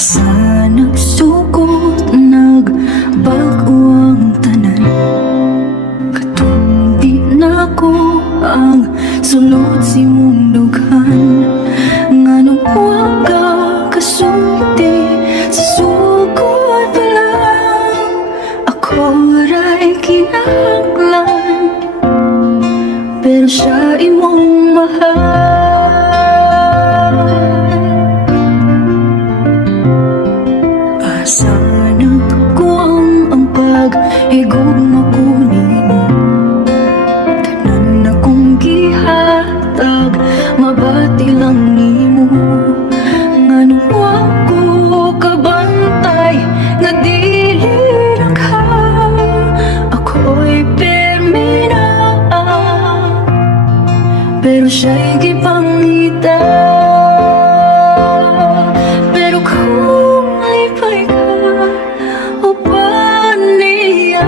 Asa nagsukot, nagbago ang tanan. Katong di na ko ang sulod si mong dughan. Nganong wa ka kasulti sa sugod pa lang. Ako ra'y kinahanglan, pero siya imong mahal. Asa nagkuwang ang pag-igugma ko nimo. Tanan akong gihatag, mabati lang nimo. Nganong wa ko kabantay, nga dili lang ka. Ako'y pirmi na, pero siya'y gipangita. Pero kung lipay ka o ba niya,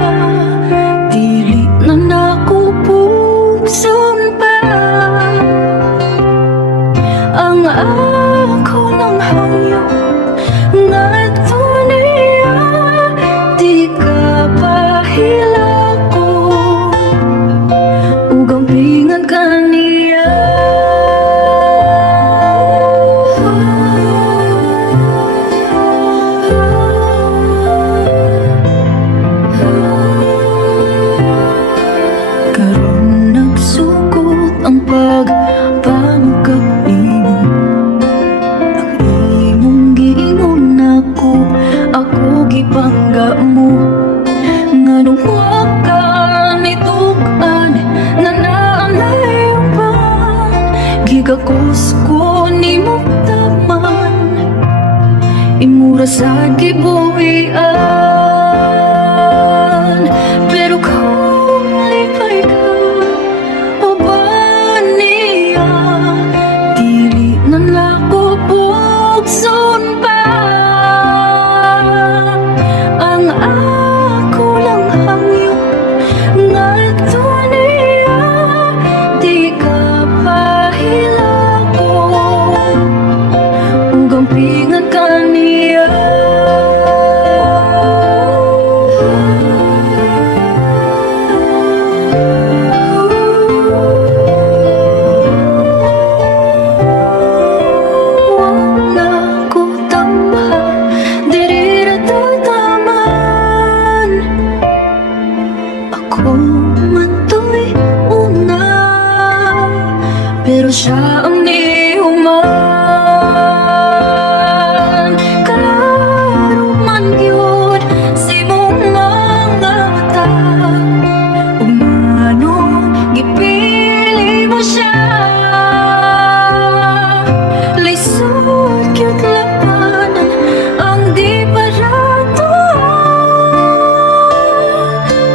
dili na nakupugson pa. Ang ako lang hangyo nga ito niya, di ka pahilako ugang pingan ka niya. Karon nagsukot ang pagpamagkap nimo. Ang imong giingon ako gipangga mo. Nganong wa ka nitukan, na naalayo pa. Gigakos ko nimong taman, imura sa gibuhian. Pero kung lipay ka o ba niya, dili na nakupugson pa. Ang ako lang hangyo nga ito niya, di ka pahilako ugang pingan ka niya. Wala ko tambahan, diri ra to taman. Ako man to'y una, pero siya ang nihuman. Kalaro man yun si mong mga mata, ug ngano gipili mo siya. Lisod kyut labanan ang di barato,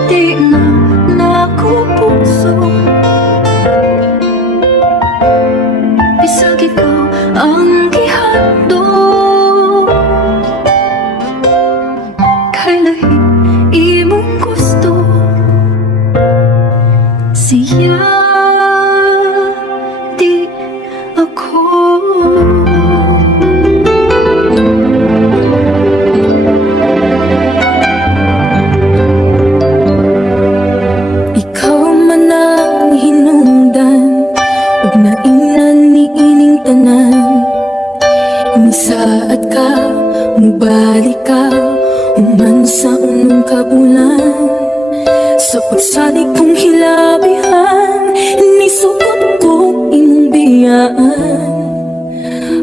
di na nakupuso. Bisag ikaw ang gihandog, kay lahi imong gusto. Siya di ako. Ikaw man ang hinungdan, ug naingnan ni ining tanan. Misaad ka, mubalik ka, uman sa unong kabulan. Sa pagsalig kong hilabihan, nisukot ko imong biyaan.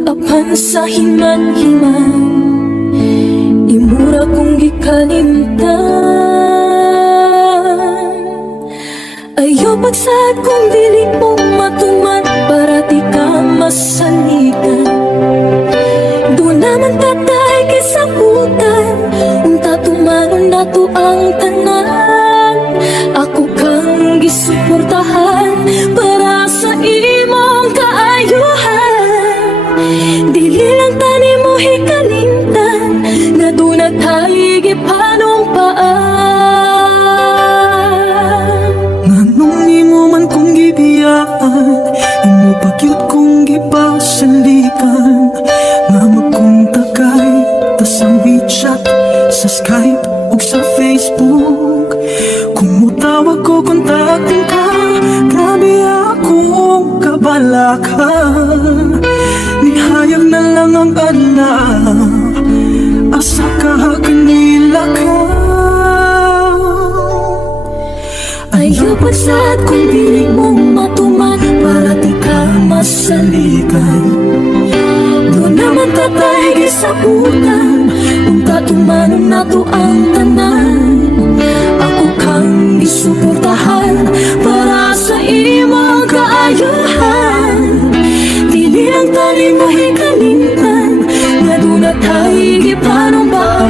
Apan sa himan-himan, imura kong gikalimtan. Ayaw pagsad kung dili mo matuman, para di ka masaligan. Doon naman tatay kisabutan, unta tumanon nato ang tanan. Ako kang gisuportahan para sa imong kaayuhan. Dili lang tani mo hikalimtan, nga doon na tayo gipanumpaan. Nganong nimo man kong gibiyaan, imo pagyud kong gipasalikan. Nga magkong takay asa ka kanila ka. Ayaw pagsat kung piling mong matuman para di ka masalikan. Doon naman tatay gisabutan kung katumanon na to ang tanan. Ako kang isuportahan para sa imong kaayuhan. Dili lang tali mo hikalimtan nga doon na tayo gipanumbahan.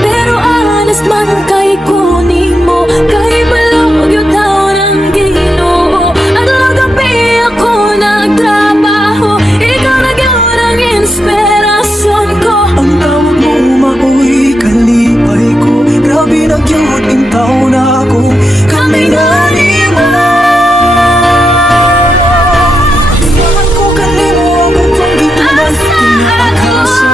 Pero honest man kay kunin mo, kay balog yung tao ng Ginoo. At gabi ako nagtrabaho, ikaw na yun ang inspirasyon ko. Ang tawag mo maoy kalipay ko, grabe na cute, intaw na ako. Kami na ni mo. Bakit ko kalimo kung pagitunan kinakasa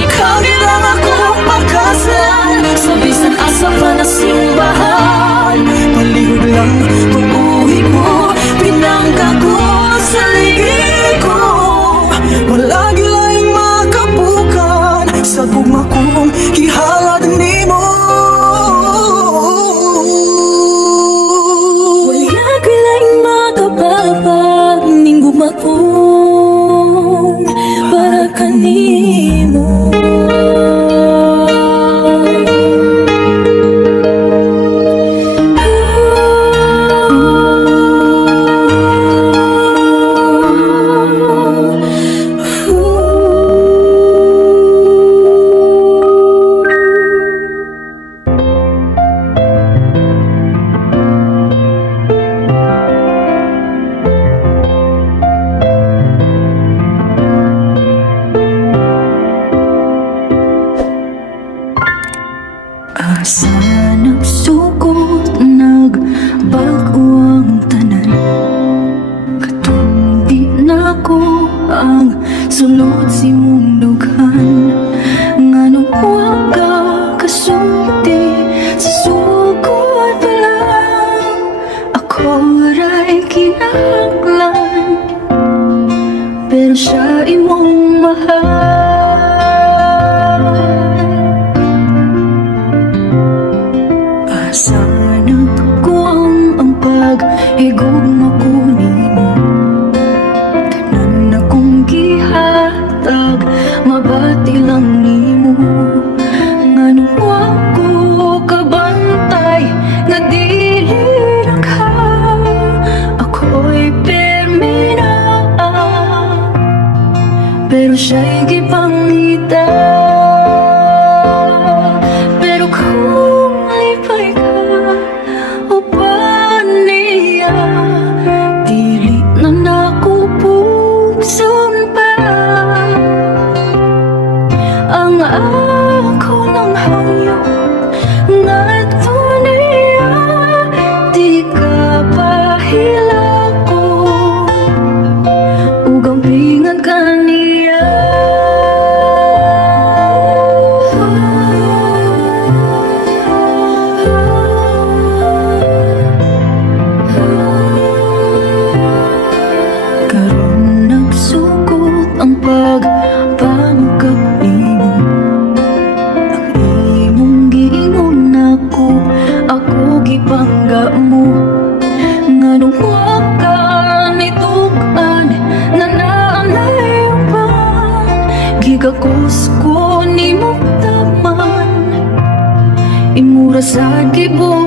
Ikaw din lang ako pagkaslan sa bisan asa pa na simbahan. palihog lang pag-uwi ko, pinangga ko sa ligid ko. Palagi lang makabukan sa gugma kong kihalad nimo. Wala kailang makapapag ning gumapong para kanimo. Asa nagsukot, nagbago ang tanan. Katong di na ko ang sulod si mong dughan. Nganong huwag ka kasulti sa sugod pa lang. Ako ra'y kinahanglan, pero siya imong mahal. Sana kuwang ang pag-higugma ko nimo. Tanan akong gihatag, mabati lang nimo. Nganong ako kabantay, nga dili lang ka. Ako'y pirmi na, pero siya'y gipangita. Pero kung lipay ka o ba niya, dili na nakupugson pa. Ang ako lang hangyo nga niya, di ka pahilako. Ugang pingan ka niya. Karon nagsukot ang pagpamagkap nimo. Ang imong giingon ako gipangga mo. Nganong huwag ka nitukan na naalayon pa. Gigakos ko nimo taman, imura sa gibo